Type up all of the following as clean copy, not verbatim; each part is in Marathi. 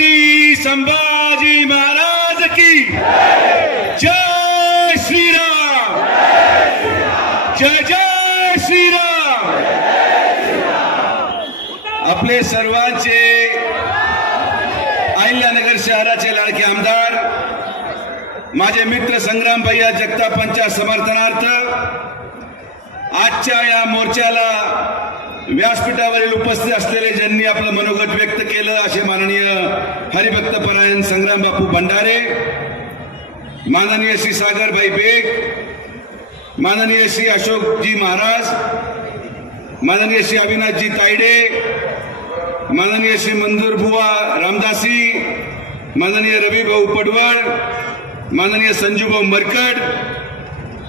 छत्रपती संभाजी महाराज की जय श्रीराम, जय जय श्रीराम। आपले सर्वांचे अहिल्यानगर शहराचे लाडके आमदार माझे मित्र संग्राम भैया जगतापांच्या समर्थनार्थ आजच्या या मोर्चाला व्यासपीठावरील उपस्थित असलेले ज्यांनी आपलं मनोगत व्यक्त केलं असे माननीय हरिभक्तपरायण संग्राम बापू भंडारे, माननीय श्री सागरभाई बेग, माननीय श्री अशोकजी महाराज, माननीय श्री अविनाशजी तायडे, माननीय श्री मंजूर बुवा रामदासी, माननीय रवी भाऊ पडवळ, माननीय संजूभाऊ मरकड,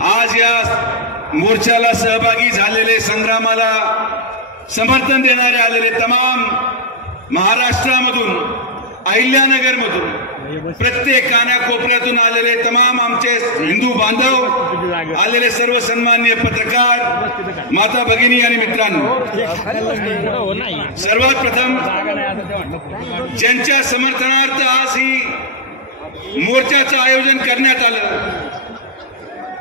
आज या मोर्चाला सहभागी झालेले, संग्रामाला समर्थन देणारे आलेले तमाम महाराष्ट्रामधून, अहिल्यानगरमधून, प्रत्येक कानाकोपऱ्यातून आलेले तमाम आमचे हिंदू बांधव, आलेले सर्व सन्माननीय पत्रकार, माता भगिनी आणि मित्रांनो, सर्वात प्रथम ज्यांच्या समर्थनार्थ आज ही मोर्चाचं आयोजन करण्यात आलं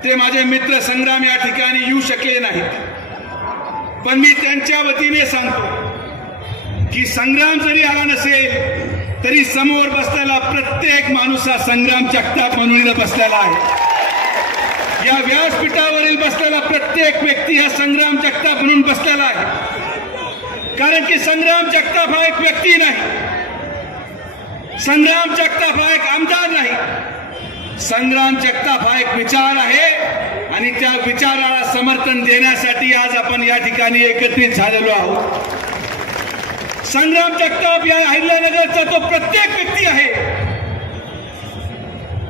ते माझे मित्र संग्राम या ठिकाणी येऊ शकले नाहीत, पण मी त्यांच्या वतीने सांगतो की संग्राम जरी आला नसेल तरी समोर बसलेला प्रत्येक माणूस हा संग्राम जगताप म्हणून बसलेला आहे। या व्यासपीठावरील बसलेला प्रत्येक व्यक्ती हा संग्राम जगताप म्हणून बसलेला आहे, कारण की संग्राम जगताप हा एक व्यक्ती नाही, संग्राम जगताप हा एक आमदार नाही, संग्राम जगताप हा एक विचार आहे आणि त्या विचाराला समर्थन देण्यासाठी आज आपण या ठिकाणी एकत्रित झालेलो आहोत। संग्राम जगताप या अहिल्यानगरचा तो प्रत्येक व्यक्ती आहे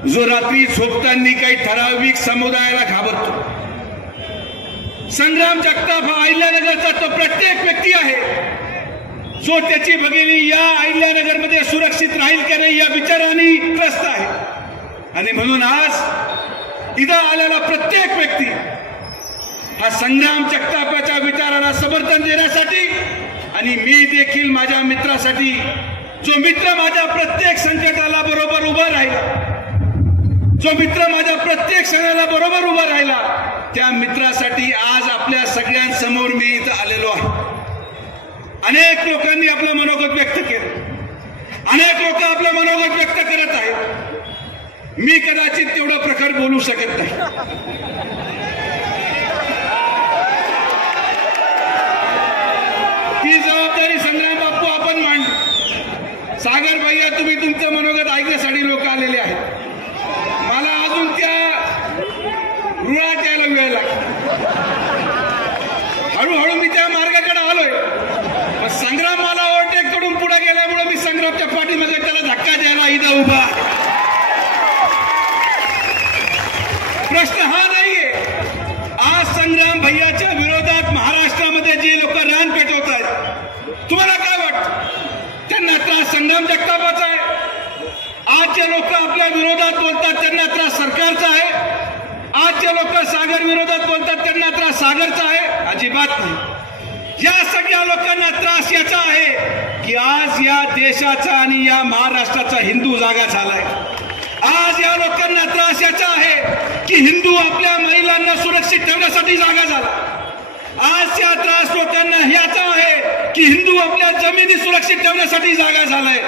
जो रात्री झोपताना काही ठराविक समुदायाला घाबरतो। संग्राम जगताप हा अहिल्यानगरचा तो प्रत्येक व्यक्ती आहे जो त्याची भगिनी या अहिल्यानगरमध्ये सुरक्षित राहील की नाही या विचाराने त्रस्त आहे, आणि म्हणून आज इथं आलेला प्रत्येक व्यक्ती हा संग्राम जगतापाच्या विचाराला समर्थन देण्यासाठी आणि मी देखील माझ्या मित्रासाठी, जो मित्र माझ्या प्रत्येक संकटाला बरोबर उभा राहिला, जो मित्र माझ्या प्रत्येक क्षणाला बरोबर उभा राहिला, त्या मित्रासाठी आज आपल्या सगळ्यांसमोर मी इथं आलेलो आहे। अनेक लोकांनी आपलं मनोगत व्यक्त केलं, अनेक लोक आपलं मनोगत व्यक्त करत आहेत, मी कदाचित तेवढं प्रखर बोलू शकत नाही। ती जबाबदारी संग्राम बापू आपण मांडली। सागर भैया तुम्ही तुमचं मनोगत ऐकण्यासाठी लोक आलेले आहेत, मला अजून त्या रुळात यायला वेळ लागला, हळूहळू मी त्या मार्गाकडे आलोय, पण संग्राम मला ओव्हरटेक करून पुढे गेल्यामुळे मी संग्रामच्या पाठीमध्ये त्याला धक्का द्यायला इथं उभा। प्रश्न हा नाहीये, आज संग्राम भैयाच्या विरोधात महाराष्ट्रामध्ये जे लोक रान पेटवत आहेत, तुम्हाला काय वाटतं त्यांना त्रास संग्राम जगतापाचा आहे? आज जे लोक आपल्या विरोधात बोलतात त्यांना त्रास सरकारचा आहे? आज जे लोक सागर विरोधात बोलतात त्यांना त्रास सागरचा आहे? अजिबात नाही। या सगळ्या लोकांना त्रास याचा आहे की आज या देशाचा आणि या महाराष्ट्राचा हिंदू जागा झालाय। आज या लोकांना त्रास याचा आहे की हिंदू आपल्या महिलांना सुरक्षित ठेवण्यासाठी जागा झाला। आज या त्रास लोकांना याचा आहे की हिंदू आपल्या जमिनी सुरक्षित ठेवण्यासाठी जागा झालाय।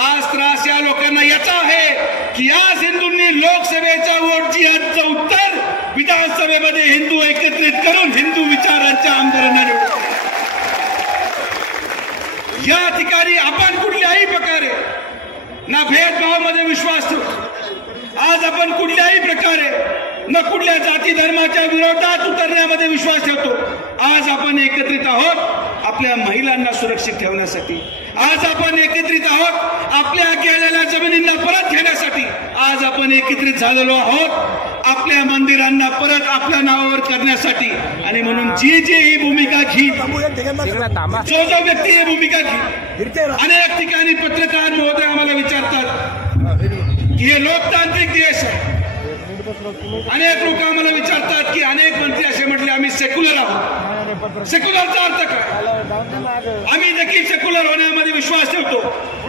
आज त्रास या लोकांना याचा आहे की आज हिंदूंनी लोकसभेच्या वोट जिहादचं उत्तर विधानसभेमध्ये हिंदू एकत्रित करून हिंदू विचारांच्या आमदारांना निवडले। या ठिकाणी आपण कुठल्याही प्रकारे ना भेदभावामध्ये विश्वास ठेवतो, आज आपण कुठल्याही प्रकारे न कुठल्या जाती धर्माच्या विरोधात उतरण्यामध्ये विश्वास ठेवतो। आज आपण एकत्रित आहोत आपल्या महिलांना सुरक्षित ठेवण्यासाठी, आज आपण एकत्रित आहोत आपल्या गेलेल्या जमिनींना परत घेण्यासाठी, आज आपण एकत्रित झालेलो आहोत आपल्या मंदिरांना परत आपल्या नावावर करण्यासाठी। आणि म्हणून जी जी ही भूमिका घी, जो जो व्यक्ती ही भूमिका घी, अनेक ठिकाणी पत्रकार महोदय आम्हाला विचारतात की हे लोकतांत्रिक देश आहे, अनेक लोक आम्हाला विचारतात की अनेक मंत्री असे म्हटले आम्ही सेक्युलर आहोत. सेक्युलरचा अर्थ काय? आम्ही देखील सेक्युलर होण्यामध्ये विश्वास ठेवतो.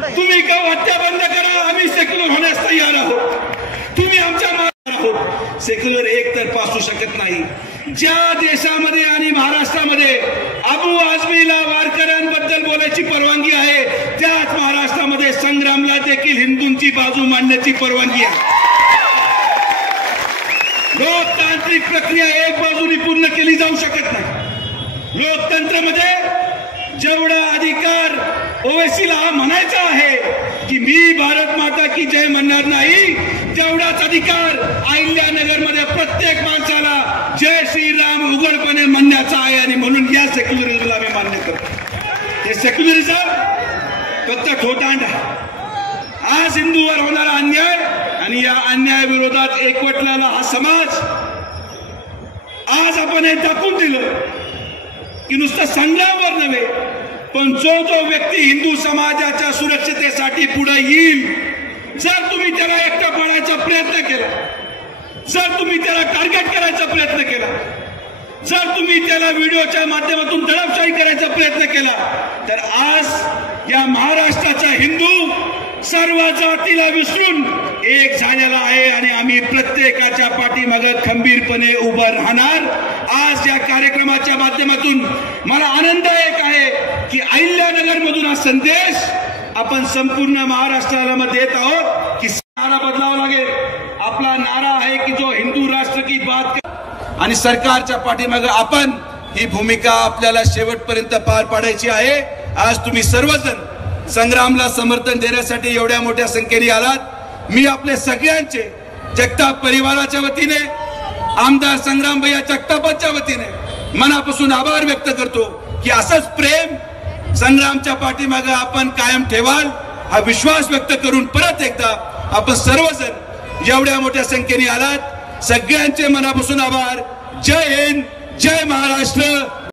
तुम्ही गौ हत्या बंद करा, आम्ही सेक्युलर होण्यास तयार आहोत. तुम्ही आमच्या मागे आहोत. सेक्युलर एकतर्फा असू शकत नाही. ज्या देशामध्ये आणि महाराष्ट्रामध्ये अबू आझमीला वारकऱ्यांबद्दल बोलायची परवानगी आहे, त्याच महाराष्ट्रामध्ये संग्रामला देखील हिंदूंची बाजू मांडण्याची परवानगी आहे. लोकतांत्रिक प्रक्रिया एक बाजूने पूर्ण केली जाऊ शकत नाही. लोकतंत्रामध्ये जेवढा अधिकार ओवेसीला हा म्हणायचा आहे की मी भारत माता की जय म्हणणार नाही, तेवढाच अधिकार अहिल्यानगरमध्ये प्रत्येक माणसाला जय श्रीराम उघडपणे म्हणण्याचा आहे. आणि म्हणून या सेक्युलरिझमला आम्ही मान्य करतो. हे सेक्युलरिझम फक्त ठोतांड आहे. आज हिंदूवर होणारा अन्याय आणि या अन्यायाविरोधात एकवटलेला हा समाज, आज आपण हे दाखवून दिलं की नुसतं संग्रामवर नव्हे, पण जो व्यक्ती हिंदू समाजाच्या सुरक्षितेसाठी पुढे येईल, जर तुम्ही त्याला एकटा पाडायचा प्रयत्न केला, जर तुम्ही त्याला टार्गेट करायचा प्रयत्न केला, जर तुम्ही त्याला व्हिडिओच्या माध्यमातून दडपशाही करायचा प्रयत्न केला, तर आज या महाराष्ट्राचा हिंदू सर्व जातीला विसरून एक झालेला आहे. आणि आम्ही प्रत्येकाच्या पाठीमागे खंबीरपणे उभं राहणार. आज या कार्यक्रमाच्या माध्यमातून मला आनंद एक आहे की अहिल्यानगर मधून हा संदेश आपण संपूर्ण महाराष्ट्राला देत आहोत की नारा बदलावा लागेल. आपला नारा आहे की जो हिंदू राष्ट्र की बात आणि सरकारच्या पाठीमागे आपण ही भूमिका आपल्याला शेवटपर्यंत पार पाडायची आहे. आज तुम्ही सर्वजण संग्रामला समर्थन देण्यासाठी एवढ्या मोठ्या संख्येने आलात. मी आपले सगळ्यांचे जगताप परिवाराच्या वतीने, आमदार संग्राम भैया जगतापांच्या वतीने मनापासून आभार व्यक्त करतो की असंच प्रेम संग्रामच्या पाठीमागे आपण कायम ठेवाल हा विश्वास व्यक्त करून परत एकदा आपण सर्वजण एवढ्या मोठ्या संख्येने आलात. सगळ्यांचे मनापासून आभार. जय हिंद, जय महाराष्ट्र.